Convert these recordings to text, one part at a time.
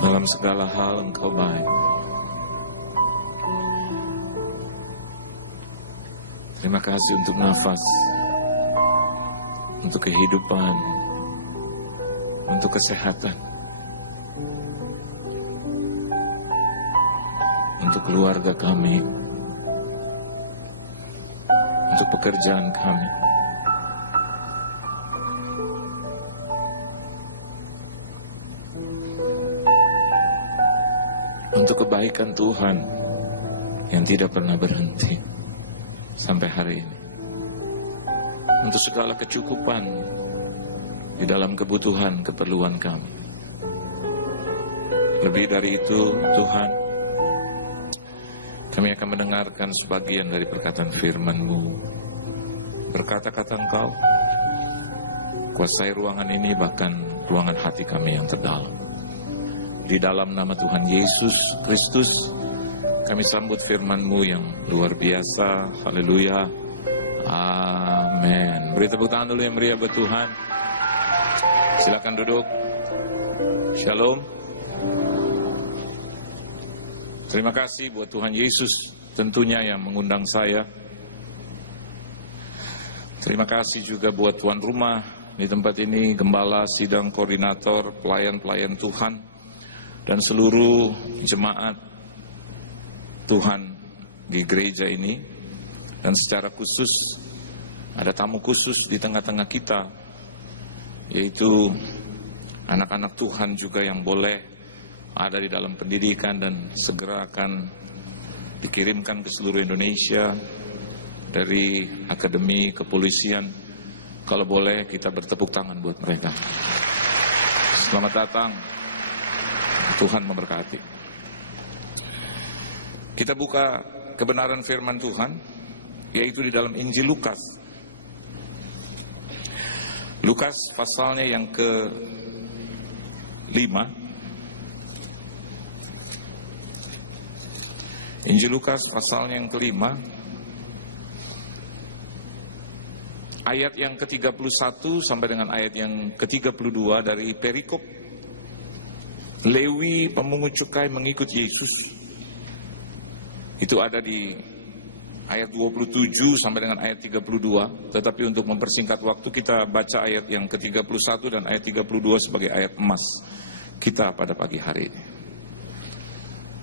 Dalam segala hal Engkau baik. Terima kasih untuk nafas, untuk kehidupan, untuk kesehatan, untuk keluarga kami, untuk pekerjaan kami. Untuk kebaikan Tuhan yang tidak pernah berhenti sampai hari ini. Untuk segala kecukupan di dalam kebutuhan keperluan kami. Lebih dari itu, Tuhan, kami akan mendengarkan sebagian dari perkataan firman-Mu. Berkata-kata Engkau, kuasai ruangan ini, bahkan ruangan hati kami yang terdalam. Di dalam nama Tuhan Yesus Kristus, kami sambut firman-Mu yang luar biasa. Haleluya. Amin. Beri tepuk tangan dulu yang meriah buat Tuhan. Silakan duduk. Shalom. Terima kasih buat Tuhan Yesus tentunya yang mengundang saya. Terima kasih juga buat tuan rumah di tempat ini, gembala, sidang, koordinator, pelayan-pelayan Tuhan, dan seluruh jemaat Tuhan di gereja ini. Dan secara khusus ada tamu khusus di tengah-tengah kita, yaitu anak-anak Tuhan juga yang boleh ada di dalam pendidikan dan segera akan dikirimkan ke seluruh Indonesia dari Akademi Kepolisian. Kalau boleh kita bertepuk tangan buat mereka. Selamat datang. Tuhan memberkati. Kita buka kebenaran firman Tuhan, yaitu di dalam Injil Lukas. Lukas pasalnya yang ke-5. Injil Lukas pasalnya yang ke-5. Ayat yang ke-31 sampai dengan ayat yang ke-32 dari perikop Lewi pemungut cukai mengikut Yesus. Itu ada di ayat 27 sampai dengan ayat 32. Tetapi untuk mempersingkat waktu, kita baca ayat yang ke-31 dan ayat 32 sebagai ayat emas kita pada pagi hari ini.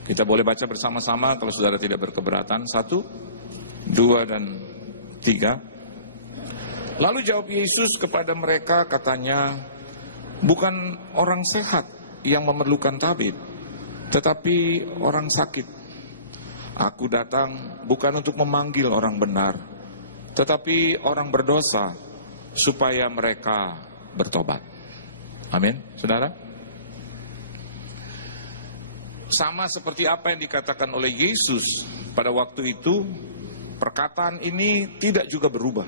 Kita boleh baca bersama-sama kalau saudara tidak berkeberatan. 1, 2, dan 3. Lalu jawab Yesus kepada mereka, katanya, bukan orang sehat yang memerlukan tabib, tetapi orang sakit. Aku datang bukan untuk memanggil orang benar, tetapi orang berdosa, supaya mereka bertobat. Amin, saudara. Sama seperti apa yang dikatakan oleh Yesus pada waktu itu, perkataan ini tidak juga berubah.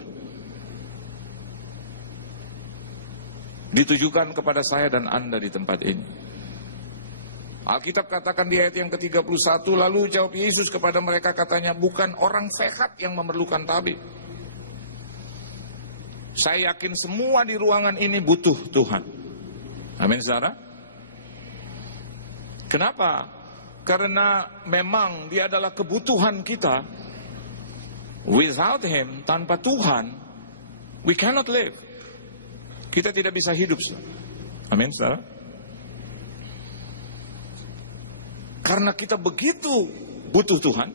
Ditujukan kepada saya dan Anda di tempat ini. Alkitab katakan di ayat yang ke-31, lalu jawab Yesus kepada mereka, katanya, bukan orang sehat yang memerlukan tabib. Saya yakin semua di ruangan ini butuh Tuhan. Amin, saudara. Kenapa? Karena memang Dia adalah kebutuhan kita. Without Him, tanpa Tuhan, we cannot live. Kita tidak bisa hidup. Amin, saudara. Karena kita begitu butuh Tuhan,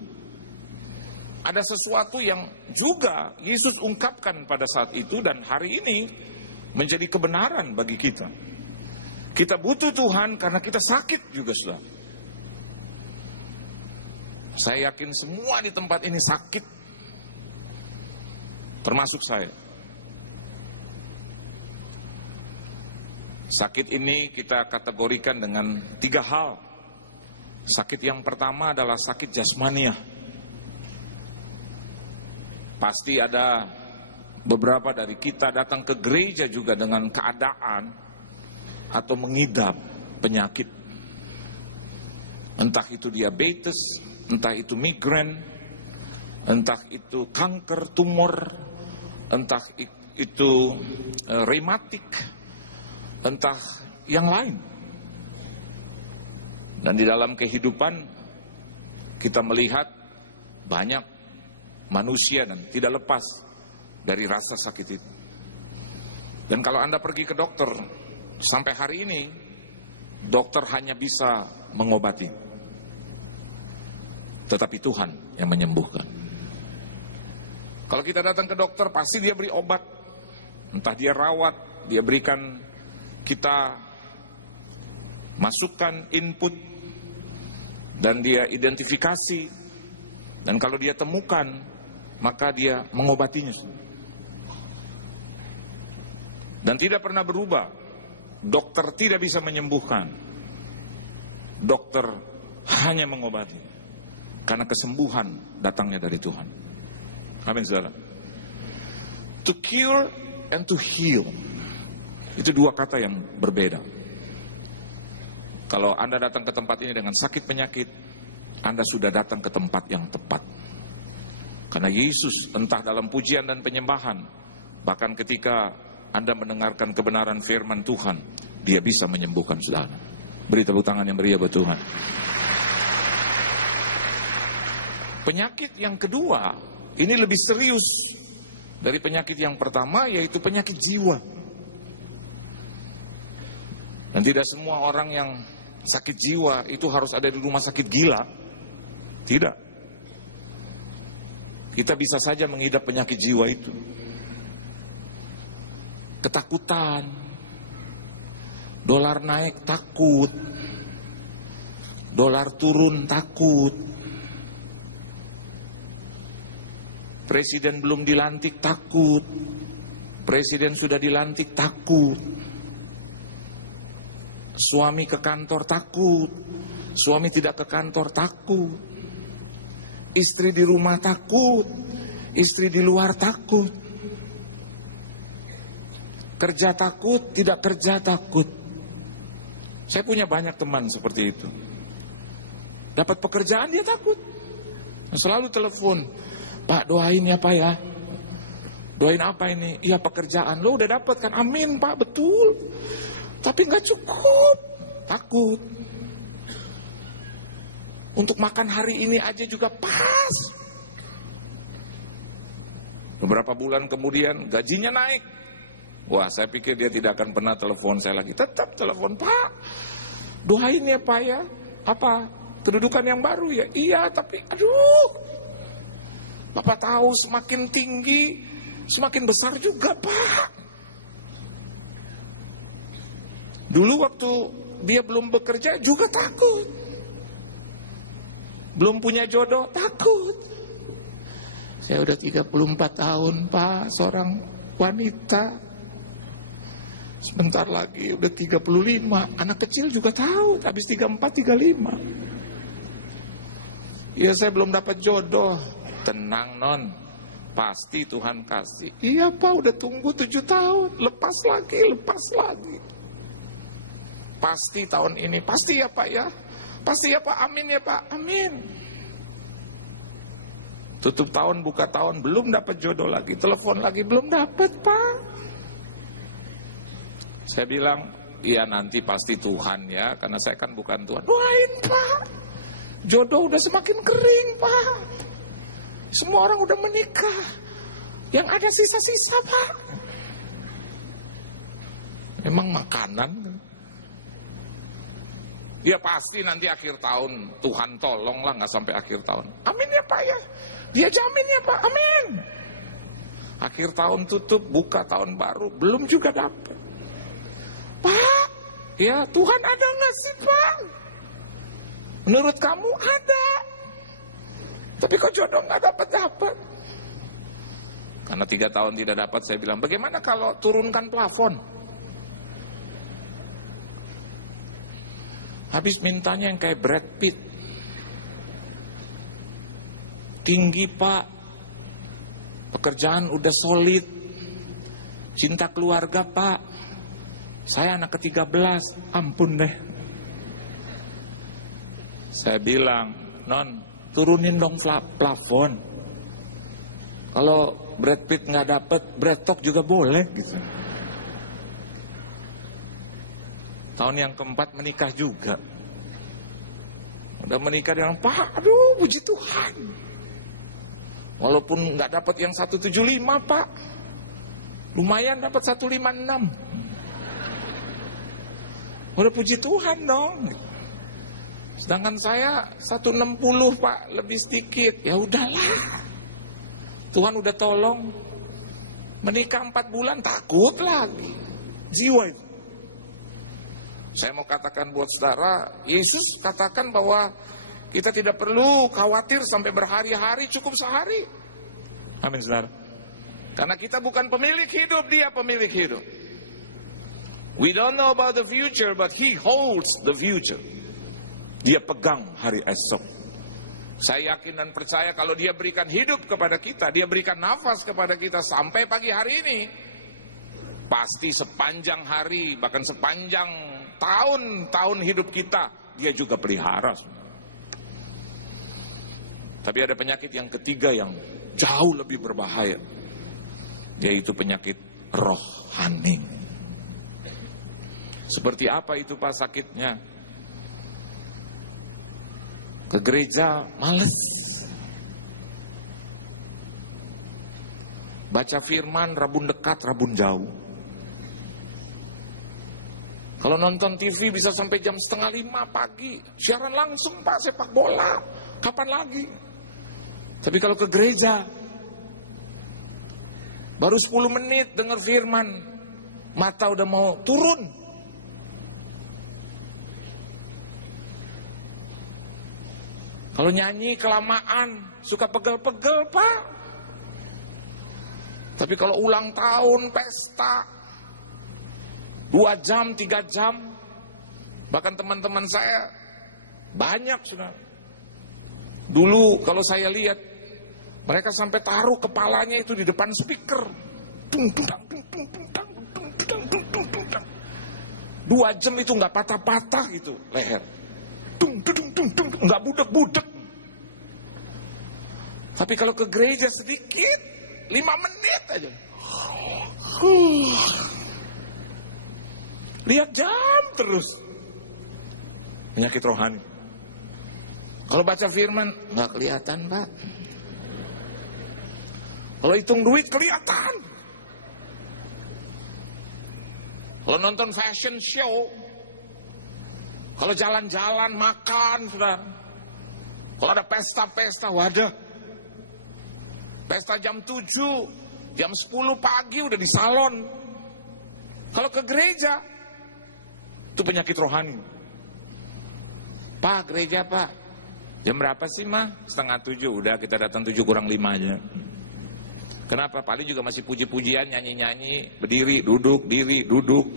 ada sesuatu yang juga Yesus ungkapkan pada saat itu dan hari ini menjadi kebenaran bagi kita. Kita butuh Tuhan karena kita sakit juga, saudara. Saya yakin semua di tempat ini sakit, termasuk saya. Sakit ini kita kategorikan dengan 3 hal. Sakit yang pertama adalah sakit jasmania. Pasti ada beberapa dari kita datang ke gereja juga dengan keadaan atau mengidap penyakit. Entah itu diabetes, entah itu migrain, entah itu kanker, tumor, entah itu rematik, entah yang lain. Dan di dalam kehidupan kita melihat banyak manusia dan tidak lepas dari rasa sakit itu. Dan kalau Anda pergi ke dokter, sampai hari ini dokter hanya bisa mengobati, tetapi Tuhan yang menyembuhkan. Kalau kita datang ke dokter, pasti dia beri obat, entah dia rawat, dia berikan kita masukkan input, dan dia identifikasi, dan kalau dia temukan, maka dia mengobatinya. Dan tidak pernah berubah. Dokter tidak bisa menyembuhkan. Dokter hanya mengobati. Karena kesembuhan datangnya dari Tuhan. Amin, saudara. To cure and to heal. Itu dua kata yang berbeda. Kalau Anda datang ke tempat ini dengan sakit penyakit, Anda sudah datang ke tempat yang tepat. Karena Yesus entah dalam pujian dan penyembahan, bahkan ketika Anda mendengarkan kebenaran firman Tuhan, Dia bisa menyembuhkan saudara. Beri tepuk tangan yang meriah buat Tuhan. Penyakit yang kedua, ini lebih serius dari penyakit yang pertama, yaitu penyakit jiwa. Dan tidak semua orang yang sakit jiwa itu harus ada di rumah sakit gila. Tidak. Kita bisa saja mengidap penyakit jiwa itu. Ketakutan, dolar naik takut, dolar turun takut, presiden belum dilantik takut, presiden sudah dilantik takut, suami ke kantor takut, suami tidak ke kantor takut, istri di rumah takut, istri di luar takut. Kerja takut, tidak kerja takut. Saya punya banyak teman seperti itu. Dapat pekerjaan dia takut. Selalu telepon, Pak doain ya Pak ya. Doain apa ini? Iya pekerjaan. Lo udah dapat kan? Amin Pak, betul. Tapi gak cukup. Takut. Untuk makan hari ini aja juga pas. Beberapa bulan kemudian gajinya naik. Wah, saya pikir dia tidak akan pernah telepon saya lagi. Tetap telepon, Pak. Doain ya, Pak ya. Apa? Kedudukan yang baru ya? Iya, tapi aduh. Bapak tahu semakin tinggi, semakin besar juga, Pak. Dulu waktu dia belum bekerja juga takut. Belum punya jodoh, takut. Saya udah 34 tahun, Pak, seorang wanita. Sebentar lagi udah 35. Anak kecil juga tahu, habis 34, 35. Iya, saya belum dapat jodoh. Tenang non, pasti Tuhan kasih. Iya Pak, udah tunggu 7 tahun. Lepas lagi. Pasti tahun ini, pasti ya Pak ya. Pasti ya Pak, amin ya Pak, amin. Tutup tahun, buka tahun, belum dapat jodoh lagi. Telepon lagi, belum dapat Pak. Saya bilang, iya nanti pasti Tuhan ya, karena saya kan bukan Tuhan. Doain Pak, jodoh udah semakin kering Pak. Semua orang udah menikah, yang ada sisa-sisa Pak. Memang makanan. Ya pasti nanti akhir tahun, Tuhan tolonglah nggak sampai akhir tahun. Amin ya Pak ya, dia jamin ya Pak, amin. Akhir tahun tutup, buka tahun baru, belum juga dapat. Pak, ya Tuhan ada nggak sih Pak? Menurut kamu ada, tapi kok jodoh nggak dapat? Karena 3 tahun tidak dapat, saya bilang, bagaimana kalau turunkan plafon? Habis mintanya yang kayak Brad Pitt, tinggi Pak, pekerjaan udah solid, cinta keluarga Pak. Saya anak ke-13, ampun deh. Saya bilang, non, turunin dong plafon. Kalau Brad Pitt nggak dapet, Brad Talk juga boleh gitu. Tahun yang keempat menikah juga. Udah menikah dengan Pak, aduh puji Tuhan. Walaupun nggak dapat yang 175 Pak, lumayan dapat 156. Udah puji Tuhan dong. Sedangkan saya 160 Pak, lebih sedikit. Ya udahlah. Tuhan udah tolong. Menikah 4 bulan takut lagi. Jiwa itu. Saya mau katakan buat saudara, Yesus katakan bahwa kita tidak perlu khawatir sampai berhari-hari, cukup sehari. Amin saudara. Karena kita bukan pemilik hidup, Dia pemilik hidup. We don't know about the future, but He holds the future. Dia pegang hari esok. Saya yakin dan percaya kalau Dia berikan hidup kepada kita, Dia berikan nafas kepada kita sampai pagi hari ini, pasti sepanjang hari, bahkan sepanjang tahun-tahun hidup kita, Dia juga pelihara. Tapi ada penyakit yang ketiga yang jauh lebih berbahaya, yaitu penyakit rohani. Seperti apa itu Pak sakitnya? Ke gereja males, baca firman rabun dekat, rabun jauh. Kalau nonton TV bisa sampai jam 4:30 pagi, siaran langsung Pak sepak bola, kapan lagi? Tapi kalau ke gereja, baru 10 menit dengar firman, mata udah mau turun. Kalau nyanyi kelamaan, suka pegel-pegel Pak. Tapi kalau ulang tahun, pesta, 2 jam, 3 jam, bahkan teman-teman saya banyak sudah. Dulu kalau saya lihat, mereka sampai taruh kepalanya itu di depan speaker. 2 jam itu nggak patah-patah gitu leher. Nggak budek-budek. Tapi kalau ke gereja sedikit, 5 menit aja. Lihat jam terus. Penyakit rohani. Kalau baca firman, nggak kelihatan Pak. Kalau hitung duit kelihatan. Kalau nonton fashion show, kalau jalan-jalan, makan, saudara. Kalau ada pesta-pesta, wadah. Pesta jam 7, jam 10 pagi udah di salon. Kalau ke gereja, itu penyakit rohani. Pak, gereja Pak, jam berapa sih mah? 6:30, udah kita datang 7 kurang 5 aja. Kenapa? Paling juga masih puji-pujian, nyanyi-nyanyi, berdiri, duduk, diri, duduk.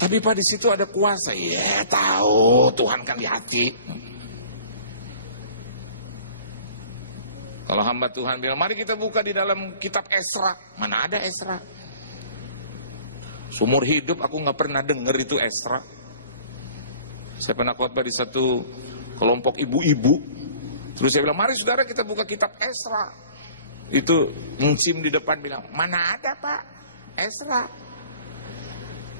Tapi Pak di situ ada kuasa. Ya tahu, Tuhan kan di hati. Kalau hamba Tuhan bilang, mari kita buka di dalam kitab Esra. Mana ada Esra? Seumur hidup aku nggak pernah dengar itu Esra. Saya pernah khotbah di satu kelompok ibu-ibu. Terus saya bilang, mari saudara kita buka kitab Esra. Itu musim di depan bilang, mana ada Pak Esra?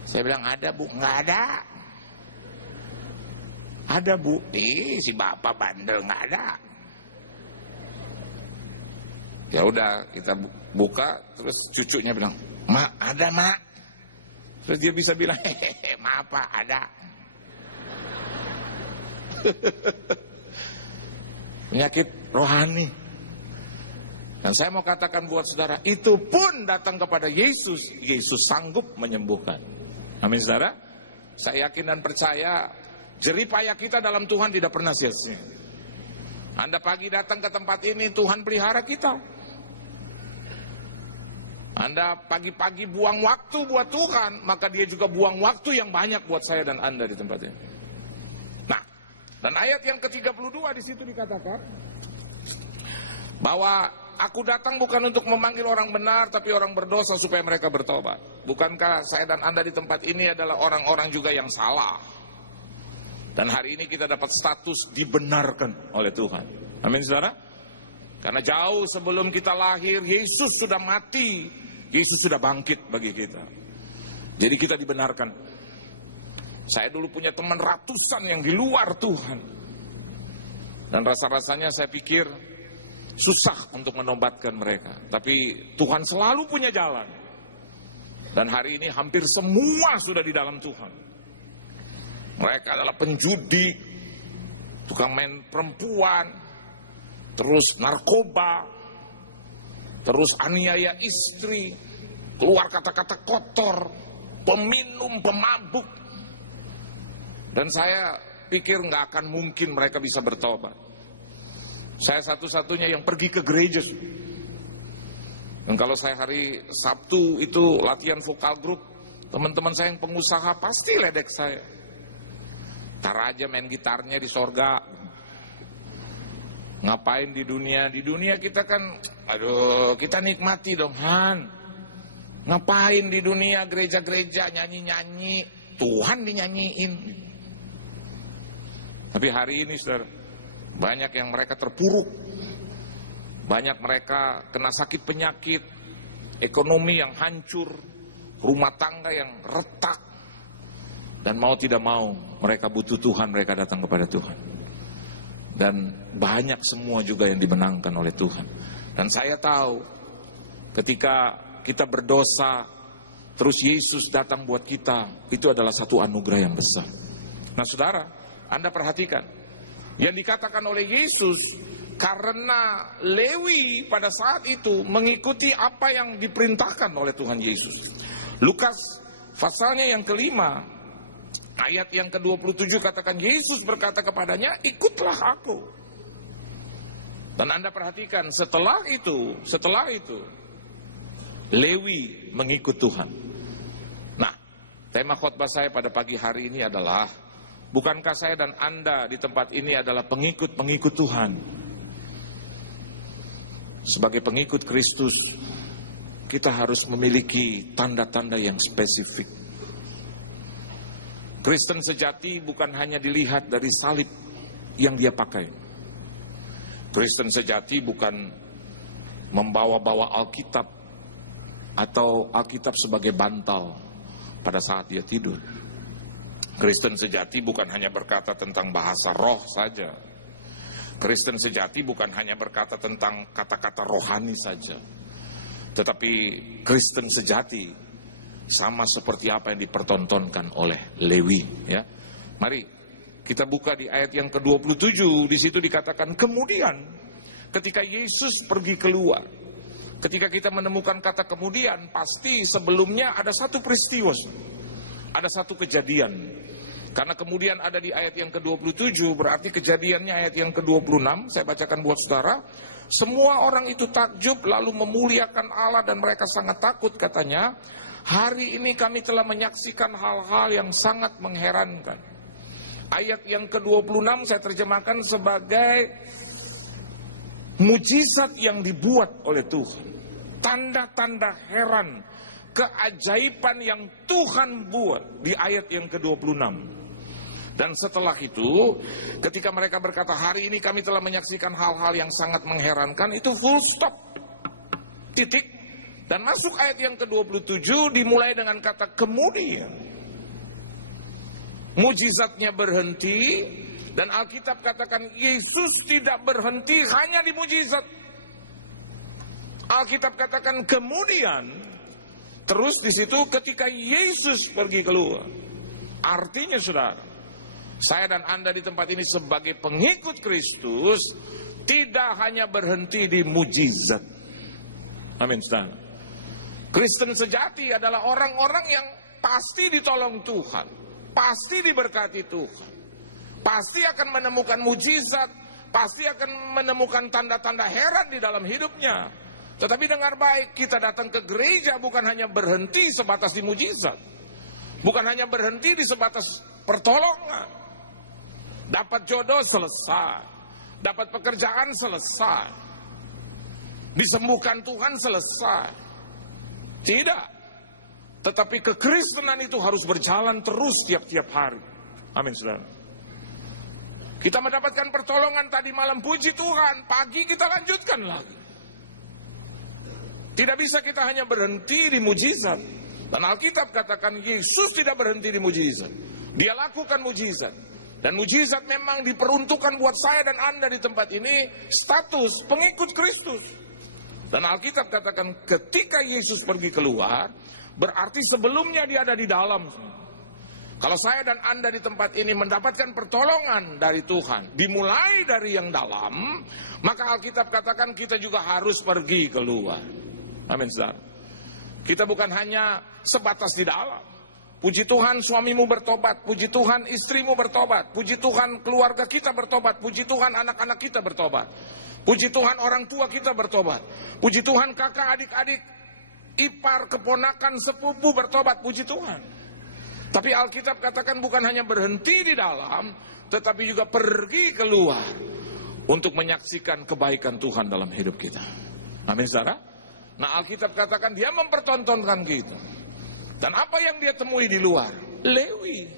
Saya bilang, ada Bu. Nggak ada. Ada Bu. Si bapak bandel, nggak ada. Ya udah kita buka, terus cucunya bilang, Mak ada Mak. Terus dia bisa bilang, hehehe maaf Pak ada. Penyakit rohani. Dan saya mau katakan buat saudara, itu pun datang kepada Yesus. Yesus sanggup menyembuhkan. Amin saudara. Saya yakin dan percaya, jerih payah kita dalam Tuhan tidak pernah sia-sia. Anda pagi datang ke tempat ini, Tuhan pelihara kita. Anda pagi-pagi buang waktu buat Tuhan, maka Dia juga buang waktu yang banyak buat saya dan Anda di tempat ini. Nah, dan ayat yang ke-32 di situ dikatakan bahwa aku datang bukan untuk memanggil orang benar, tapi orang berdosa supaya mereka bertobat. Bukankah saya dan Anda di tempat ini adalah orang-orang juga yang salah? Dan hari ini kita dapat status dibenarkan oleh Tuhan. Amin saudara. Karena jauh sebelum kita lahir, Yesus sudah mati, Yesus sudah bangkit bagi kita. Jadi kita dibenarkan. Saya dulu punya teman ratusan yang di luar Tuhan. Dan rasa-rasanya saya pikir susah untuk menobatkan mereka. Tapi Tuhan selalu punya jalan. Dan hari ini hampir semua sudah di dalam Tuhan. Mereka adalah penjudi, tukang main perempuan, terus narkoba, terus aniaya istri, keluar kata-kata kotor, peminum, pemabuk. Dan saya pikir nggak akan mungkin mereka bisa bertobat. Saya satu-satunya yang pergi ke gereja. Dan kalau saya hari Sabtu itu latihan vokal grup, teman-teman saya yang pengusaha pasti ledek saya. Tar aja main gitarnya di sorga. Ngapain di dunia? Di dunia kita kan, aduh, kita nikmati dong, Han. Ngapain di dunia gereja-gereja nyanyi-nyanyi, Tuhan dinyanyiin. Tapi hari ini, saudara, banyak yang mereka terpuruk. Banyak mereka kena sakit penyakit, ekonomi yang hancur, rumah tangga yang retak. Dan mau tidak mau, mereka butuh Tuhan, mereka datang kepada Tuhan. Dan banyak semua juga yang dimenangkan oleh Tuhan. Dan saya tahu, ketika kita berdosa, terus Yesus datang buat kita, itu adalah satu anugerah yang besar. Nah saudara, Anda perhatikan, yang dikatakan oleh Yesus, karena Lewi pada saat itu mengikuti apa yang diperintahkan oleh Tuhan Yesus. Lukas pasalnya yang kelima, ayat yang ke-27 katakan, Yesus berkata kepadanya, ikutlah aku. Dan Anda perhatikan, setelah itu, Lewi mengikut Tuhan. Nah, tema khotbah saya pada pagi hari ini adalah, bukankah saya dan Anda di tempat ini adalah pengikut-pengikut Tuhan? Sebagai pengikut Kristus, kita harus memiliki tanda-tanda yang spesifik. Kristen sejati bukan hanya dilihat dari salib yang dia pakai. Kristen sejati bukan membawa-bawa Alkitab atau Alkitab sebagai bantal pada saat dia tidur. Kristen sejati bukan hanya berkata tentang bahasa roh saja. Kristen sejati bukan hanya berkata tentang kata-kata rohani saja. Tetapi Kristen sejati sama seperti apa yang dipertontonkan oleh Lewi, ya. Mari kita buka di ayat yang ke-27. Di situ dikatakan, kemudian ketika Yesus pergi keluar. Ketika kita menemukan kata kemudian, pasti sebelumnya ada satu peristiwa, ada satu kejadian. Karena kemudian ada di ayat yang ke-27, berarti kejadiannya ayat yang ke-26. Saya bacakan buat saudara. Semua orang itu takjub lalu memuliakan Allah dan mereka sangat takut, katanya, hari ini kami telah menyaksikan hal-hal yang sangat mengherankan. Ayat yang ke-26 saya terjemahkan sebagai mujizat yang dibuat oleh Tuhan. Tanda-tanda heran, keajaiban yang Tuhan buat di ayat yang ke-26. Dan setelah itu, ketika mereka berkata, hari ini kami telah menyaksikan hal-hal yang sangat mengherankan, itu full stop, titik. Dan masuk ayat yang ke-27 dimulai dengan kata kemudian. Mujizatnya berhenti, dan Alkitab katakan Yesus tidak berhenti hanya di mujizat. Alkitab katakan kemudian, terus di situ ketika Yesus pergi keluar. Artinya saudara, saya dan Anda di tempat ini sebagai pengikut Kristus tidak hanya berhenti di mujizat. Amin, saudara. Kristen sejati adalah orang-orang yang pasti ditolong Tuhan, pasti diberkati Tuhan, pasti akan menemukan mujizat, pasti akan menemukan tanda-tanda heran di dalam hidupnya. Tetapi dengar baik, kita datang ke gereja bukan hanya berhenti sebatas di mujizat, bukan hanya berhenti di sebatas pertolongan. Dapat jodoh selesai, dapat pekerjaan selesai, disembuhkan Tuhan selesai. Tidak. Tetapi kekristenan itu harus berjalan terus tiap-tiap hari. Amin, saudara. Kita mendapatkan pertolongan tadi malam, puji Tuhan, pagi kita lanjutkan lagi. Tidak bisa kita hanya berhenti di mujizat. Dan Alkitab katakan Yesus tidak berhenti di mujizat. Dia lakukan mujizat. Dan mujizat memang diperuntukkan buat saya dan Anda di tempat ini, status pengikut Kristus. Dan Alkitab katakan ketika Yesus pergi keluar, berarti sebelumnya dia ada di dalam. Kalau saya dan Anda di tempat ini mendapatkan pertolongan dari Tuhan, dimulai dari yang dalam, maka Alkitab katakan kita juga harus pergi keluar. Amin, saudara. Kita bukan hanya sebatas di dalam. Puji Tuhan suamimu bertobat, puji Tuhan istrimu bertobat, puji Tuhan keluarga kita bertobat, puji Tuhan anak-anak kita bertobat, puji Tuhan orang tua kita bertobat, puji Tuhan kakak, adik-adik, ipar, keponakan, sepupu bertobat, puji Tuhan. Tapi Alkitab katakan bukan hanya berhenti di dalam, tetapi juga pergi keluar untuk menyaksikan kebaikan Tuhan dalam hidup kita. Amin, saudara. Nah, Alkitab katakan dia mempertontonkan kita. Dan apa yang dia temui di luar? Lewi.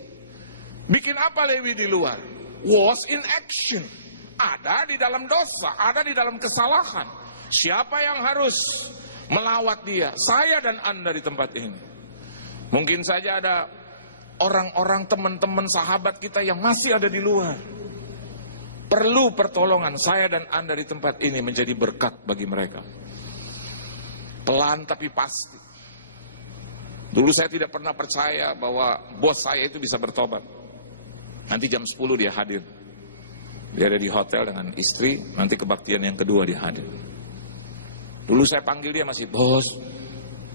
Bikin apa Lewi di luar? Was in action. Ada di dalam dosa, ada di dalam kesalahan. Siapa yang harus melawat dia? Saya dan Anda di tempat ini. Mungkin saja ada orang-orang, teman-teman, sahabat kita yang masih ada di luar. Perlu pertolongan. Saya dan Anda di tempat ini menjadi berkat bagi mereka. Pelan tapi pasti. Dulu saya tidak pernah percaya bahwa bos saya itu bisa bertobat. Nanti jam 10 dia hadir. Dia ada di hotel dengan istri, nanti kebaktian yang kedua dia hadir. Dulu saya panggil dia masih, bos.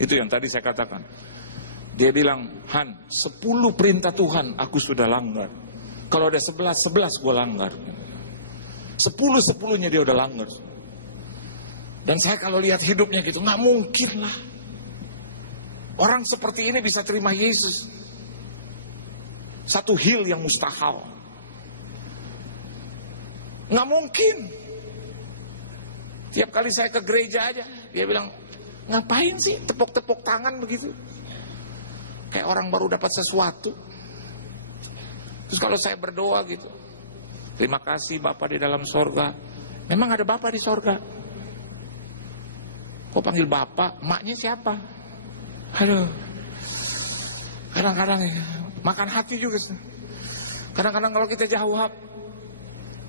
Itu yang tadi saya katakan. Dia bilang, Han, 10 perintah Tuhan aku sudah langgar. Kalau ada 11 gue langgar. 10-10-nya dia udah langgar. Dan saya kalau lihat hidupnya gitu, gak mungkin lah. Orang seperti ini bisa terima Yesus. Satu hil yang mustahil. Nggak mungkin. Tiap kali saya ke gereja aja, dia bilang, ngapain sih tepuk-tepuk tangan begitu? Kayak orang baru dapat sesuatu. Terus kalau saya berdoa gitu, terima kasih Bapak di dalam sorga. Memang ada Bapak di sorga. Kok panggil Bapak? Maknya siapa? Aduh, kadang-kadang makan hati juga. Kadang-kadang kalau kita jawab,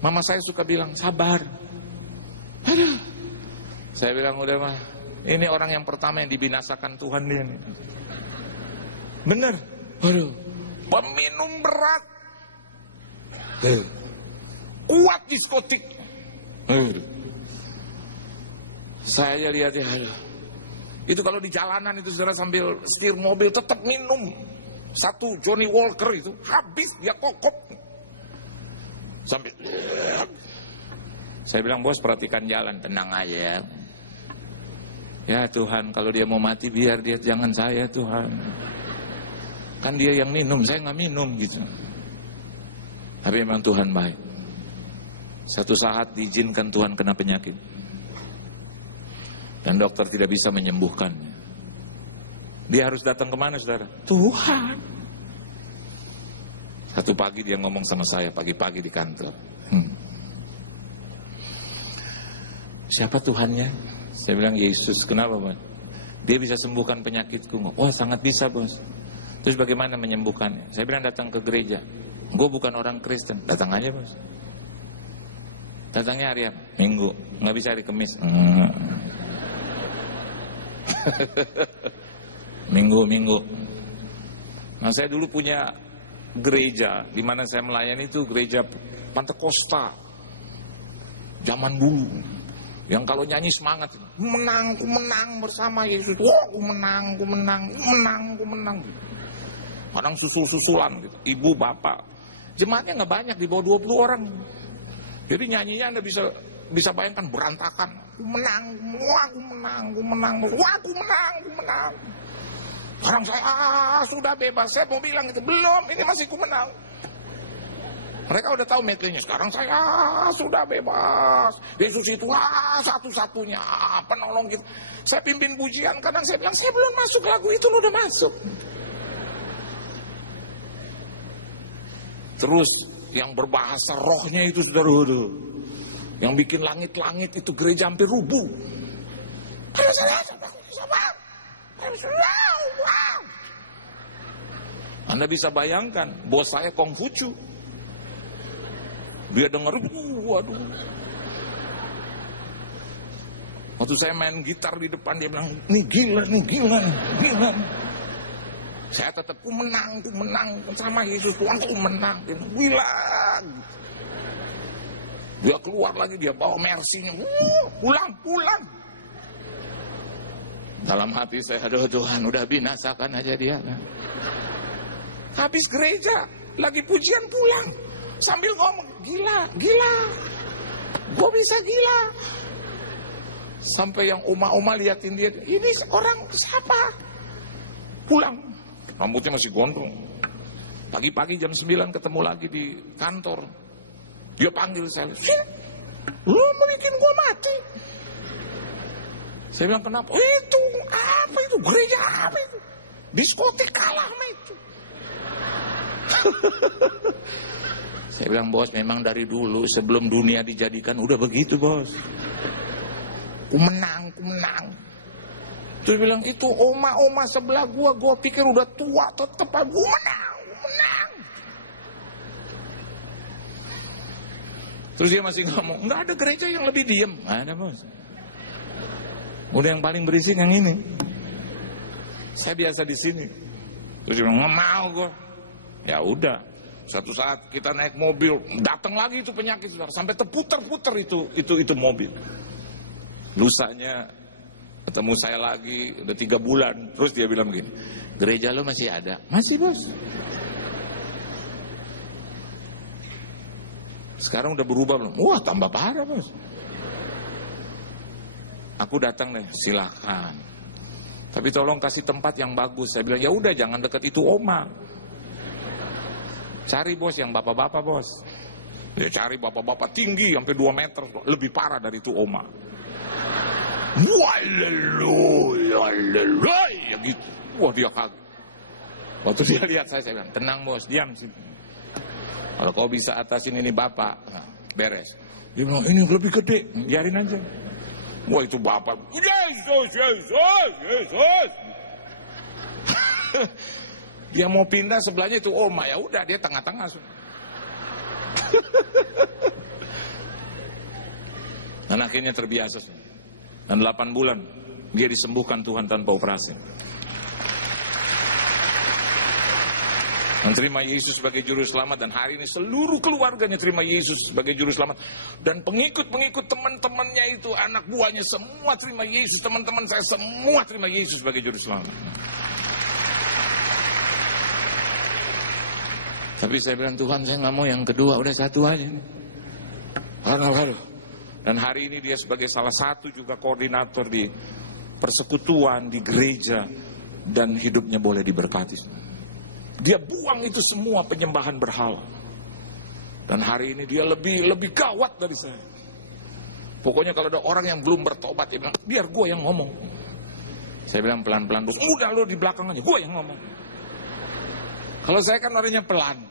mama saya suka bilang, sabar. Aduh, saya bilang udah mah, ini orang yang pertama yang dibinasakan Tuhan dia nih. Bener, aduh, peminum berat, kuat diskotik. Saya lihat ya, aduh. Itu kalau di jalanan itu saudara sambil setir mobil tetap minum. Satu Johnny Walker itu habis dia kokop. Sambil. Saya bilang, bos perhatikan jalan, tenang aja ya. Ya Tuhan, kalau dia mau mati biar dia, jangan saya Tuhan. Kan dia yang minum, saya nggak minum gitu. Tapi memang Tuhan baik. Satu saat diizinkan Tuhan kena penyakit. Dan dokter tidak bisa menyembuhkannya. Dia harus datang kemana saudara? Tuhan. Satu pagi dia ngomong sama saya, pagi-pagi di kantor. Siapa Tuhannya? Saya bilang Yesus. Kenapa bos? Dia bisa sembuhkan penyakitku. Wah sangat bisa bos. Terus bagaimana menyembuhkannya? Saya bilang datang ke gereja. Gue bukan orang Kristen. Datang aja bos. Datangnya hari apa? Minggu. Nggak bisa hari Kamis. Minggu. Nah saya dulu punya gereja di mana saya melayani itu gereja Pantekosta zaman dulu, yang kalau nyanyi semangat, menang, ku menang bersama Yesus, wah ku menang. Kadang susul-susulan gitu, ibu bapak, jemaatnya nggak banyak, di bawah 20 orang, jadi nyanyinya Anda bisa bayangkan berantakan. Ku menang. Sekarang saya sudah bebas. Saya mau bilang itu belum, ini masih ku menang. Mereka udah tahu metodenya. Sekarang saya sudah bebas. Yesus itu satu-satunya penolong gitu. Saya pimpin pujian, kadang saya bilang saya belum masuk lagu itu, lo udah masuk. Terus yang berbahasa rohnya itu saudara, yang bikin langit-langit itu gereja hampir rubuh. Anda bisa bayangkan, bos saya Kongfucu. Dia denger, waduh. Waktu saya main gitar di depan, dia bilang, nih gila. Saya tetap, ku menang. Sama Yesus, Tuhan ku menang. Gila. Dia keluar lagi, dia bawa Mercy-nya. Pulang. Dalam hati saya, aduh Tuhan, udah binasakan aja dia. Habis gereja, lagi pujian pulang. Sambil ngomong, gila. Gue bisa gila. Sampai yang oma-oma liatin dia, ini orang siapa? Pulang, rambutnya masih gondrong. Pagi-pagi jam 9 ketemu lagi di kantor. Dia panggil saya, lu mau bikin gue mati? Saya bilang, kenapa? Itu, apa itu? Gereja apa itu? Diskotik kalah sama itu. Saya bilang, bos, memang dari dulu sebelum dunia dijadikan udah begitu, bos. Ku menang. Terus bilang, itu oma-oma sebelah gua pikir udah tua, tetep aja gua menang. Terus dia masih ngomong, enggak ada gereja yang lebih diem. Ada, bos. Udah yang paling berisik yang ini. Saya biasa di sini. Terus dia bilang, nggak mau gua. Ya udah. Satu saat kita naik mobil, datang lagi itu penyakit, sampai terputer-puter itu mobil. Lusanya ketemu saya lagi, udah 3 bulan. Terus dia bilang begini, gereja lo masih ada? Masih, bos. Sekarang udah berubah belum? Wah, tambah parah, bos. Aku datang deh, silakan. Tapi tolong kasih tempat yang bagus. Saya bilang, ya udah, jangan deket itu oma. Cari, bos, yang bapak-bapak, bos. Dia cari bapak-bapak tinggi sampai 2 meter, lebih parah dari itu oma. Ya gitu. Wah, dia kaget. Waktu dia lihat saya bilang, tenang, bos, diam sih. Kalau kau bisa atasin ini bapak, nah, beres. Dia bilang, ini lebih gede, biarin aja. Wah, itu bapak, Yesus. Dia mau pindah, sebelahnya itu oma, ya udah, dia tengah-tengah. Dan akhirnya terbiasa. Dan 8 bulan dia disembuhkan Tuhan tanpa operasi. Dan terima Yesus sebagai juru selamat, dan hari ini seluruh keluarganya terima Yesus sebagai juru selamat. Dan pengikut-pengikut teman-temannya itu, anak buahnya semua terima Yesus, teman-teman saya semua terima Yesus sebagai juru selamat. Tapi saya bilang, Tuhan, saya nggak mau yang kedua, udah satu aja. Dan hari ini dia sebagai salah satu juga koordinator di persekutuan, di gereja, dan hidupnya boleh diberkati. Dia buang itu semua penyembahan berhala. Dan hari ini dia lebih gawat dari saya. Pokoknya kalau ada orang yang belum bertobat, dia bilang, biar gue yang ngomong. Saya bilang, pelan-pelan, udah lo di belakang aja, gue yang ngomong. Kalau saya kan orangnya pelan.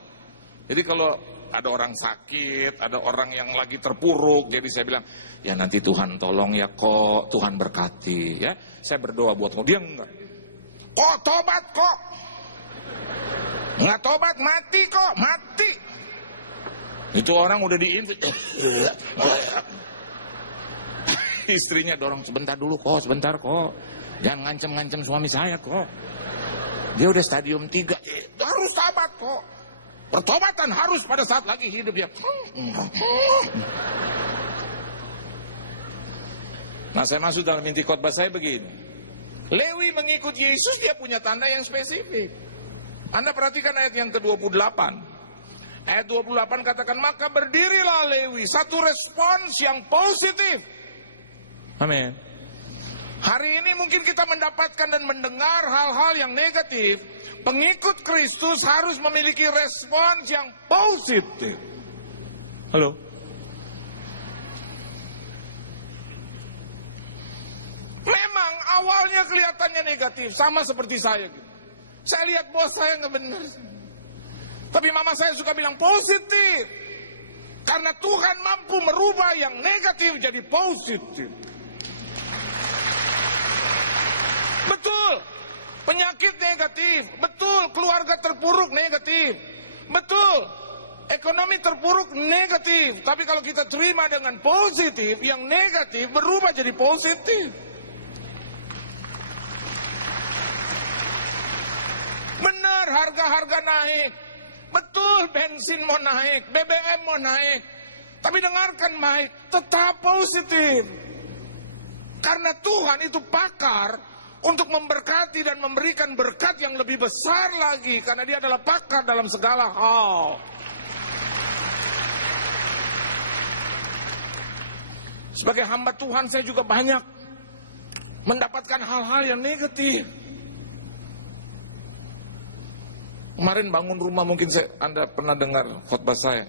Jadi kalau ada orang sakit, ada orang yang lagi terpuruk, jadi saya bilang, ya nanti Tuhan tolong ya kok, Tuhan berkati ya. Saya berdoa buat kau. Dia enggak. Kok tobat kok. Enggak tobat, mati kok, mati. Itu orang udah diinfek. Istrinya dorong, sebentar dulu kok, sebentar kok. Jangan ngancem-ngancem suami saya kok. Dia udah stadium 3, harus sabat kok. Pertobatan harus pada saat lagi hidup dia. Nah, saya masuk dalam inti khotbah saya begini. Lewi mengikut Yesus, dia punya tanda yang spesifik. Anda perhatikan ayat yang ke-28. Ayat 28 katakan, maka berdirilah Lewi. Satu respons yang positif. Amin. Hari ini mungkin kita mendapatkan dan mendengar hal-hal yang negatif. Pengikut Kristus harus memiliki respons yang positif. Halo? Memang awalnya kelihatannya negatif, sama seperti saya. Saya lihat bos saya nggak benar. Tapi mama saya suka bilang positif. Karena Tuhan mampu merubah yang negatif jadi positif. Betul. Penyakit negatif, betul. Keluarga terpuruk negatif, betul. Ekonomi terpuruk negatif. Tapi kalau kita terima dengan positif, yang negatif berubah jadi positif. Benar, harga-harga naik. Betul, bensin mau naik, BBM mau naik. Tapi dengarkan baik, tetap positif. Karena Tuhan itu pakar untuk memberkati dan memberikan berkat yang lebih besar lagi. Karena dia adalah pakar dalam segala hal. Sebagai hamba Tuhan saya juga banyak mendapatkan hal-hal yang negatif. Kemarin bangun rumah, mungkin Anda pernah dengar khotbah saya.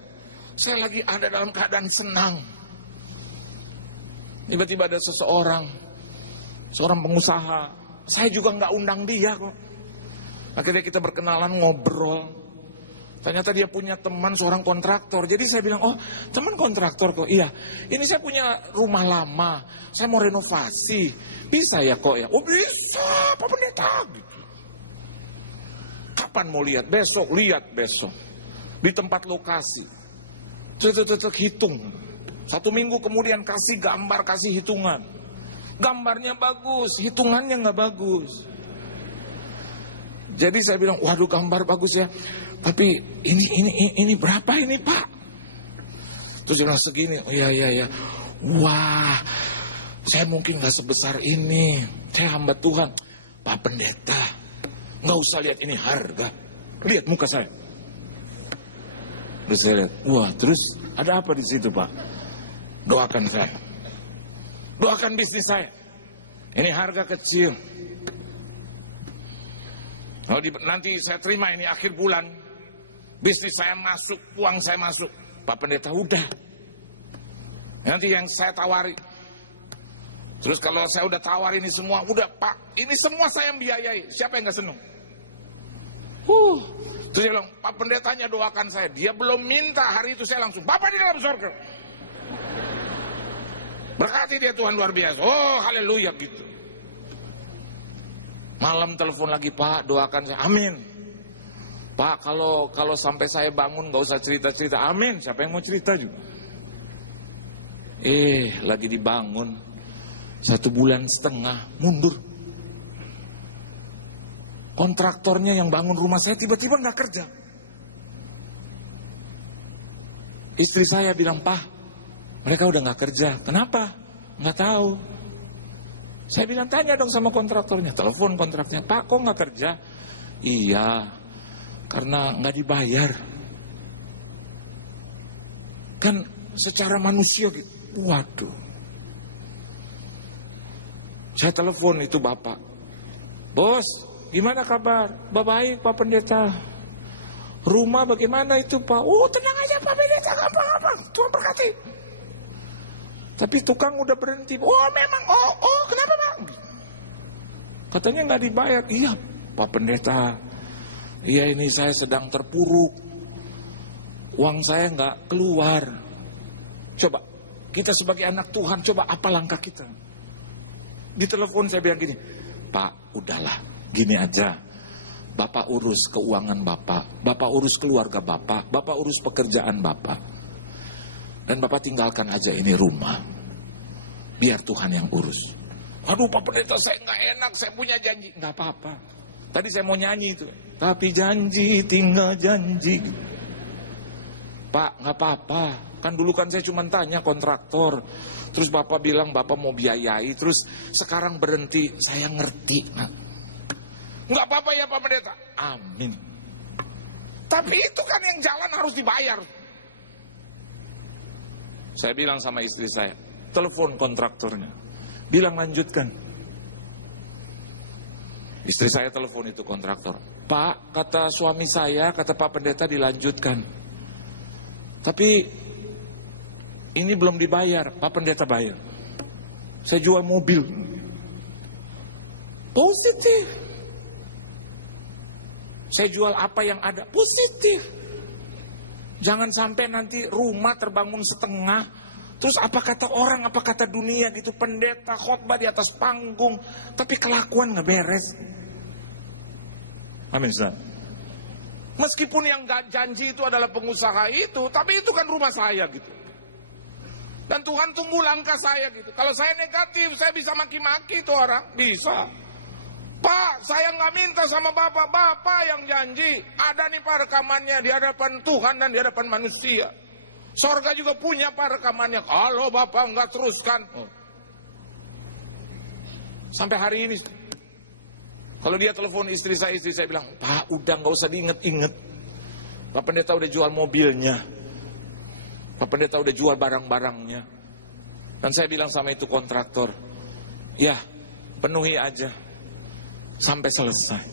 Saya lagi ada dalam keadaan senang. Tiba-tiba ada seorang pengusaha. Saya juga nggak undang dia kok. Akhirnya kita berkenalan, ngobrol. Ternyata dia punya teman seorang kontraktor. Jadi saya bilang, oh teman kontraktor kok? Iya, ini saya punya rumah lama. Saya mau renovasi. Bisa ya kok ya? Oh bisa, Pak Pendeta. Kapan mau lihat? Besok, lihat besok. Di tempat lokasi. Hitung. 1 minggu kemudian kasih gambar, kasih hitungan. Gambarnya bagus, hitungannya nggak bagus. Jadi saya bilang, waduh gambar bagus ya. Tapi ini berapa ini Pak? Terus dia bilang segini. Oh iya. Wah, saya mungkin nggak sebesar ini. Saya hamba Tuhan. Pak Pendeta, nggak usah lihat ini harga. Lihat muka saya. Terus saya lihat, wah terus ada apa di situ Pak? Doakan saya. Doakan bisnis saya. Ini harga kecil. Nanti saya terima ini akhir bulan. Bisnis saya masuk, uang saya masuk. Pak Pendeta udah. Nanti yang saya tawari. Terus kalau saya udah tawar ini semua, udah Pak, ini semua saya yang biayai. Siapa yang gak senang? Terus dia bilang, Pak Pendetanya doakan saya. Dia belum minta, hari itu saya langsung, Bapak di dalam surga. Berkati dia Tuhan luar biasa. Oh haleluya gitu. Malam telepon lagi, Pak doakan saya. Amin. Pak kalau sampai saya bangun gak usah cerita-cerita. Amin. Siapa yang mau cerita juga? Lagi dibangun 1,5 bulan mundur. Kontraktornya yang bangun rumah saya tiba-tiba gak kerja. Istri saya bilang, Pak, mereka udah gak kerja. Kenapa? Gak tahu. Saya bilang, tanya dong sama kontraktornya. Telepon kontraktornya, Pak kok gak kerja? Iya, karena gak dibayar. Kan secara manusia gitu. Waduh. Saya telepon itu bapak. Bos, gimana kabar? Baik Pak Pendeta. Rumah bagaimana itu Pak? Oh tenang aja Pak Pendeta, gampang-gampang. Tuhan berkati. Tapi tukang udah berhenti. Oh memang, oh kenapa Pak? Katanya nggak dibayar. Iya Pak Pendeta. Iya ini saya sedang terpuruk. Uang saya nggak keluar. Coba kita sebagai anak Tuhan, coba apa langkah kita? Di telepon saya bilang gini, Pak udahlah gini aja. Bapak urus keuangan Bapak. Bapak urus keluarga Bapak. Bapak urus pekerjaan Bapak. Dan Bapak tinggalkan aja ini rumah. Biar Tuhan yang urus. Aduh Pak Pendeta saya gak enak, saya punya janji. Gak apa-apa. Tadi saya mau nyanyi itu. Tapi janji tinggal janji. Pak gak apa-apa. Kan dulu kan saya cuma tanya kontraktor. Terus Bapak bilang Bapak mau biayai. Terus sekarang berhenti. Saya ngerti. Gak apa-apa ya Pak Pendeta. Amin. Tapi itu kan yang jalan harus dibayar. Saya bilang sama istri saya, telepon kontraktornya, bilang lanjutkan. Istri saya telepon itu kontraktor. Pak, kata suami saya, kata Pak Pendeta dilanjutkan. Tapi ini belum dibayar, Pak Pendeta bayar. Saya jual mobil. Positif. Saya jual apa yang ada, positif. Jangan sampai nanti rumah terbangun setengah. Terus apa kata orang, apa kata dunia gitu. Pendeta khotbah di atas panggung. Tapi kelakuan gak beres. Amin, Ustaz. Meskipun yang janji itu adalah pengusaha itu, tapi itu kan rumah saya gitu. Dan Tuhan tunggu langkah saya gitu. Kalau saya negatif, saya bisa maki-maki itu orang, bisa. Pak, saya nggak minta sama Bapak, Bapak yang janji. Ada nih Pak rekamannya di hadapan Tuhan dan di hadapan manusia. Sorga juga punya Pak rekamannya. Kalau Bapak nggak teruskan. Sampai hari ini, kalau dia telepon istri saya bilang, Pak udah nggak usah diinget-inget. Pak Pendeta udah jual mobilnya. Pak Pendeta udah jual barang-barangnya. Dan saya bilang sama itu kontraktor, ya penuhi aja sampai selesai.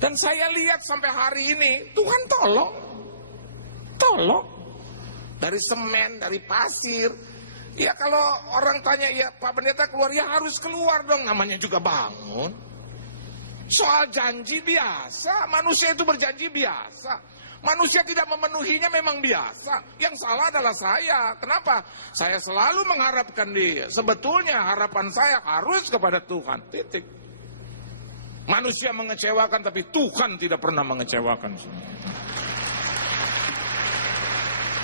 Dan saya lihat sampai hari ini, Tuhan tolong. Dari semen, dari pasir. Ya kalau orang tanya, ya Pak Pendeta keluar, ya harus keluar dong, namanya juga bangun. Soal janji biasa, manusia itu berjanji biasa. Manusia tidak memenuhinya memang biasa. Yang salah adalah saya. Kenapa? Saya selalu mengharapkan dia. Sebetulnya harapan saya harus kepada Tuhan. Titik. Manusia mengecewakan, tapi Tuhan tidak pernah mengecewakan.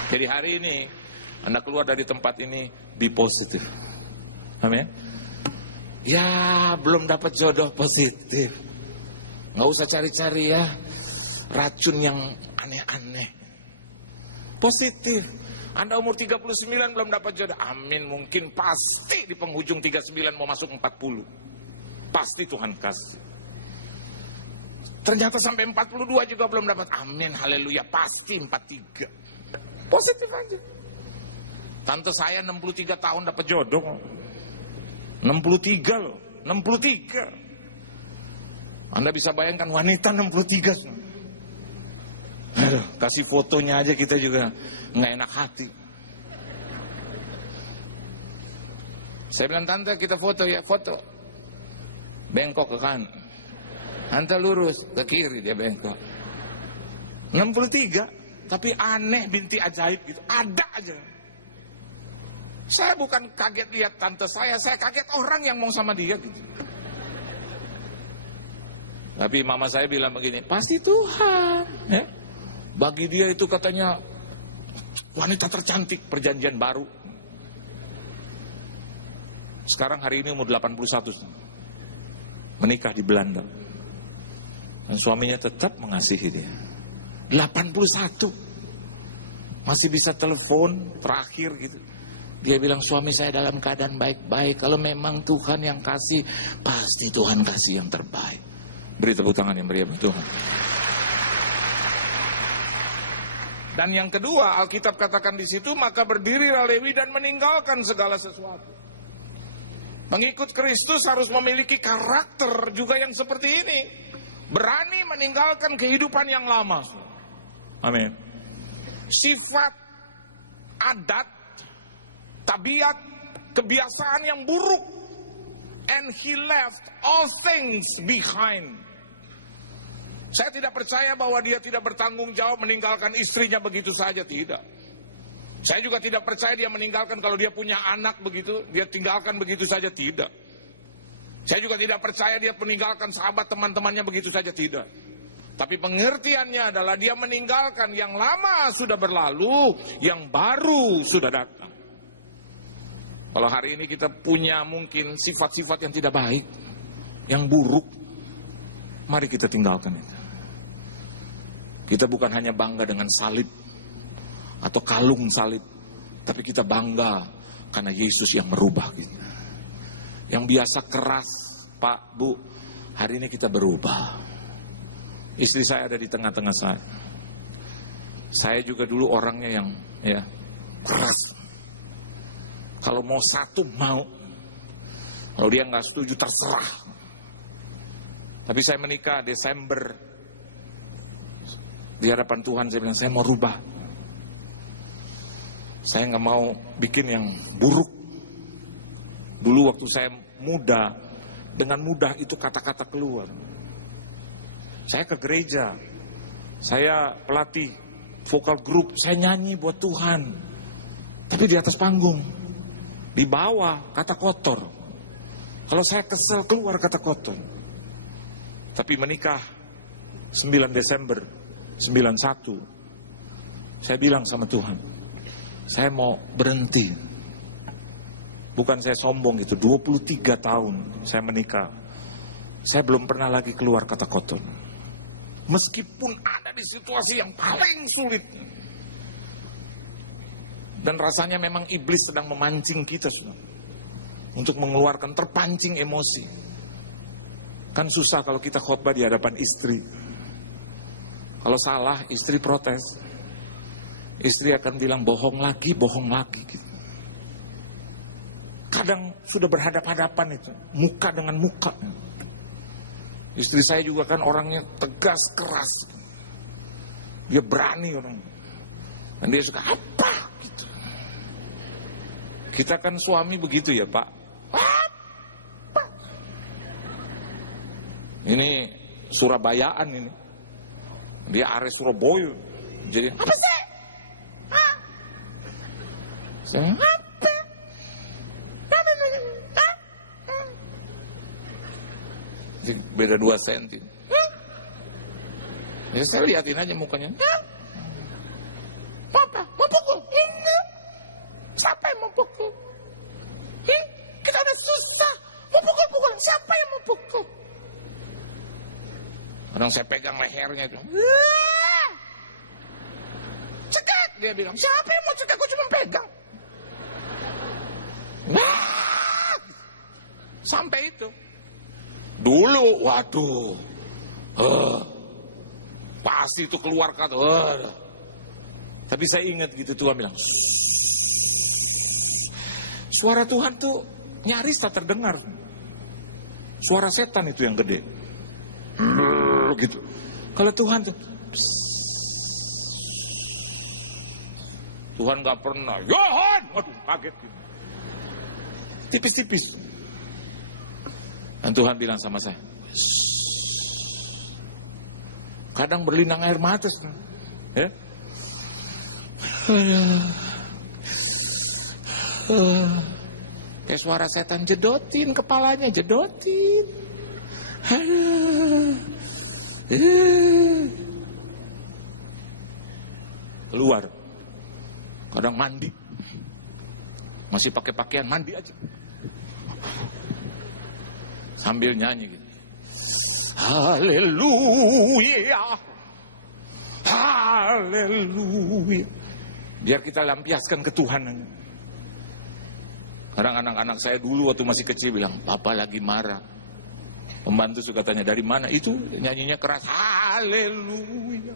Jadi hari ini Anda keluar dari tempat ini, be positif. Amin. Ya belum dapat jodoh, positif. Nggak usah cari-cari ya racun yang aneh-aneh. Positif. Anda umur 39 belum dapat jodoh, amin, mungkin pasti di penghujung 39 mau masuk 40. Pasti Tuhan kasih. Ternyata sampai 42 juga belum dapat, amin, haleluya, pasti 43. Positif aja. Tante saya 63 tahun dapat jodoh. 63 loh, 63. Anda bisa bayangkan wanita 63. Aduh, kasih fotonya aja kita juga nggak enak hati. Saya bilang, tante kita foto ya, foto. Bengkok ke kanan. Anda lurus ke kiri, dia bengkok. 63, tapi aneh, binti ajaib gitu, ada aja. Saya bukan kaget lihat tante saya kaget orang yang mau sama dia gitu. Tapi mama saya bilang begini, pasti Tuhan ya. Bagi dia itu katanya wanita tercantik perjanjian baru. Sekarang hari ini umur 81, menikah di Belanda. Dan suaminya tetap mengasihi dia. 81, masih bisa telepon terakhir gitu. Dia bilang, suami saya dalam keadaan baik-baik. Kalau memang Tuhan yang kasih, pasti Tuhan kasih yang terbaik. Beri tepuk tangan yang meriah Tuhan. Dan yang kedua, Alkitab katakan di situ, maka berdirilah Lewi dan meninggalkan segala sesuatu. Pengikut Kristus harus memiliki karakter juga yang seperti ini. Berani meninggalkan kehidupan yang lama. Amin. Sifat, adat, tabiat, kebiasaan yang buruk. And he left all things behind. Saya tidak percaya bahwa dia tidak bertanggung jawab meninggalkan istrinya begitu saja, tidak. Saya juga tidak percaya dia meninggalkan kalau dia punya anak begitu, dia tinggalkan begitu saja, tidak. Saya juga tidak percaya dia meninggalkan sahabat teman-temannya begitu saja, tidak. Tapi pengertiannya adalah dia meninggalkan yang lama sudah berlalu, yang baru sudah datang. Kalau hari ini kita punya mungkin sifat-sifat yang tidak baik, yang buruk, mari kita tinggalkan itu. Kita bukan hanya bangga dengan salib atau kalung salib, tapi kita bangga karena Yesus yang merubah kita. Yang biasa keras, Pak, Bu, hari ini kita berubah. Istri saya ada di tengah-tengah saya. Saya juga dulu orangnya yang ya keras. Kalau mau satu mau, kalau dia nggak setuju terserah. Tapi saya menikah Desember. Di hadapan Tuhan saya bilang, saya mau rubah. Saya nggak mau bikin yang buruk. Dulu waktu saya muda, dengan mudah itu kata-kata keluar. Saya ke gereja, saya pelatih vokal grup, saya nyanyi buat Tuhan. Tapi di atas panggung, di bawah kata kotor. Kalau saya kesel keluar kata kotor. Tapi menikah 9 Desember 91, saya bilang sama Tuhan, saya mau berhenti. Bukan saya sombong gitu, 23 tahun saya menikah, saya belum pernah lagi keluar kata kotor. Meskipun ada di situasi yang paling sulit. Dan rasanya memang iblis sedang memancing kita sudah untuk mengeluarkan, terpancing emosi. Kan susah kalau kita khotbah di hadapan istri. Kalau salah, istri protes. Istri akan bilang bohong lagi gitu. Kadang sudah berhadap-hadapan itu, muka dengan muka. Istri saya juga kan orangnya tegas, keras. Dia berani orang. Dan dia suka apa gitu. Kita kan suami begitu ya Pak. Apa? Ini Surabayaan ini. Dia Ares Surabaya. Jadi apa sih? Saya apa? Beda 2 senti. Ya saya liatin aja mukanya. Papa, mau pukul? Enggak. Siapa yang mau pukul? Kita udah susah. Mau pukul-pukul. Siapa yang mau pukul? Kadang saya pegang lehernya itu. Cekat, dia bilang. Siapa yang mau cekat? Gue cuma pegang. Sampai itu. Dulu, waduh. Pasti itu keluar kata. Tapi saya ingat gitu Tuhan bilang. Suara Tuhan tuh nyaris tak terdengar. Suara setan itu yang gede. Gitu. Kalau Tuhan tuh Tuhan gak pernah Yohan, waduh kaget gitu. Tipis-tipis. Dan Tuhan bilang sama saya, kadang berlinang air mata ya. Kayak suara setan, jedotin kepalanya, jedotin. Keluar. Kadang mandi. Masih pakai pakaian, mandi aja. Sambil nyanyi gitu. Haleluya. Haleluya. Biar kita lampiaskan ke Tuhan. Kadang anak-anak saya dulu waktu masih kecil bilang, Papa lagi marah. Pembantu suka tanya, dari mana? Itu nyanyinya keras. Haleluya.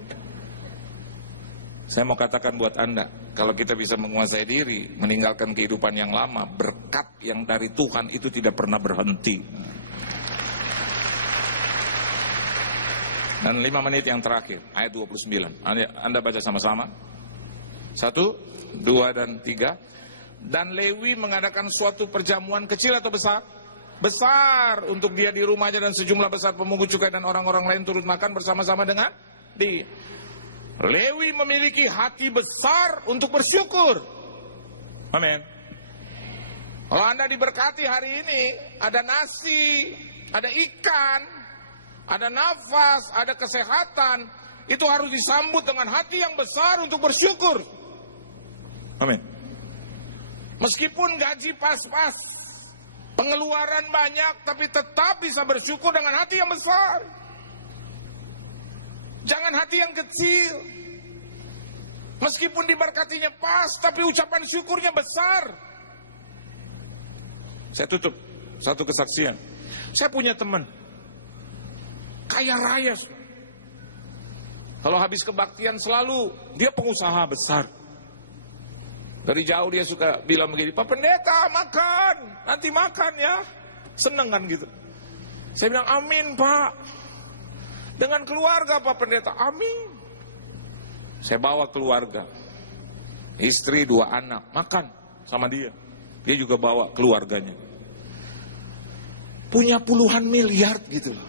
Saya mau katakan buat Anda, kalau kita bisa menguasai diri, meninggalkan kehidupan yang lama, berkat yang dari Tuhan itu tidak pernah berhenti. Dan 5 menit yang terakhir, ayat 29. Anda baca sama-sama. 1, 2, dan 3. Dan Lewi mengadakan suatu perjamuan kecil atau besar? Besar untuk dia di rumahnya, dan sejumlah besar pemungut cukai dan orang-orang lain turut makan bersama-sama dengan dia. Lewi memiliki hati besar untuk bersyukur. Amin. Kalau Anda diberkati hari ini, ada nasi, ada ikan, ada nafas, ada kesehatan, itu harus disambut dengan hati yang besar untuk bersyukur. Amin. Meskipun gaji pas-pas, pengeluaran banyak, tapi tetap bisa bersyukur dengan hati yang besar. Jangan hati yang kecil. Meskipun diberkatinya pas, tapi ucapan syukurnya besar. Saya tutup satu kesaksian. Saya punya teman kaya raya. Kalau habis kebaktian selalu dia pengusaha besar. Dari jauh dia suka bilang begini, Pak Pendeta makan, nanti makan ya. Seneng kan gitu. Saya bilang amin Pak. Dengan keluarga Pak Pendeta, amin. Saya bawa keluarga, istri 2 anak, makan sama dia. Dia juga bawa keluarganya. Punya puluhan miliar gitu loh.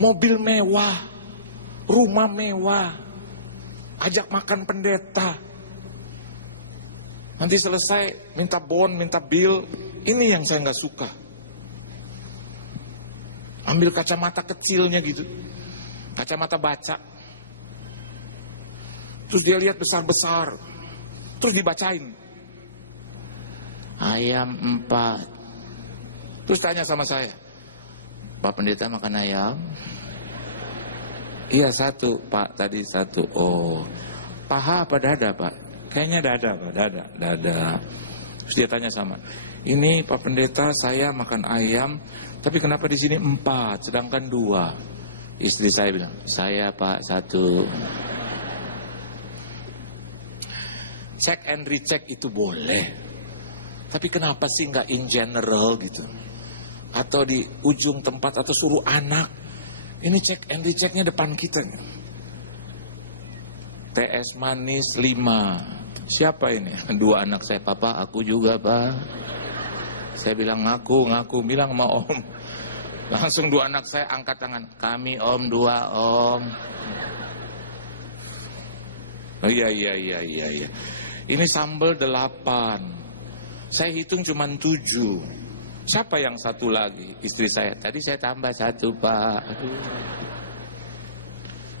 Mobil mewah, rumah mewah, ajak makan pendeta. Nanti selesai minta bon, minta bill. Ini yang saya nggak suka. Ambil kacamata kecilnya gitu. kacamata baca. Terus dia lihat besar-besar, terus dibacain. Ayam 4. Terus tanya sama saya, Pak Pendeta makan ayam? Iya 1, Pak, tadi 1. Oh, paha apa dada, Pak? Kayaknya dada, Pak, dada. Terus dia tanya sama, ini Pak Pendeta saya makan ayam, tapi kenapa di sini 4, sedangkan 2? Istri saya bilang, saya Pak 1. Check and recheck itu boleh, tapi kenapa sih nggak in general gitu? Atau di ujung tempat, atau suruh anak. Ini check and rechecknya depan kita. TS manis 5. Siapa ini? 2 anak saya. Papa, aku juga, Pak. Saya bilang ngaku, bilang sama Om. Langsung 2 anak saya angkat tangan. Kami Om, 2 Om. Oh iya. Ini sambal 8. Saya hitung cuma 7. Siapa yang 1 lagi? Istri saya. Tadi saya tambah 1, Pak. Aduh.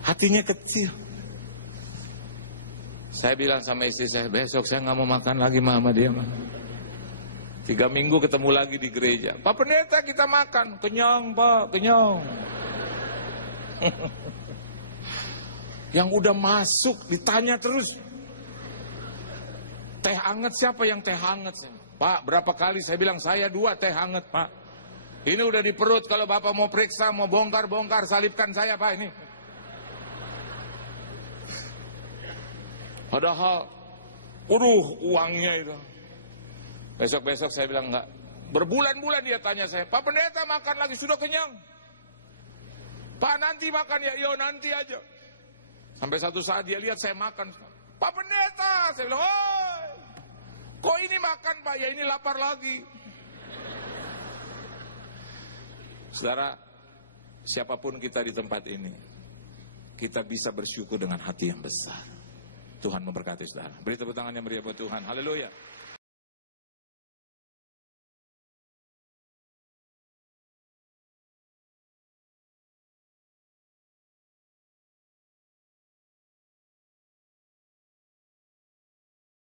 Hatinya kecil. Saya bilang sama istri saya, besok saya nggak mau makan lagi sama dia. 3 minggu ketemu lagi di gereja. Pak Pendeta kita makan. Kenyang, Pak, kenyang. Yang udah masuk ditanya terus. Teh hangat siapa yang teh hangat? Pak, berapa kali saya bilang saya 2 teh hangat, Pak. Ini udah di perut, kalau Bapak mau periksa, mau bongkar, salibkan saya, Pak, ini. Padahal, uangnya itu. Besok-besok saya bilang enggak. Berbulan-bulan dia tanya saya, Pak Pendeta makan lagi, sudah kenyang? Pak nanti makan ya, yo nanti aja. Sampai satu saat dia lihat saya makan. Pak Pendeta, saya bilang, oi, kok ini makan Pak? Ya ini lapar lagi. Saudara, siapapun kita di tempat ini, kita bisa bersyukur dengan hati yang besar. Tuhan memberkati saudara. Beri tepuk tangan yang meriah buat Tuhan. Haleluya.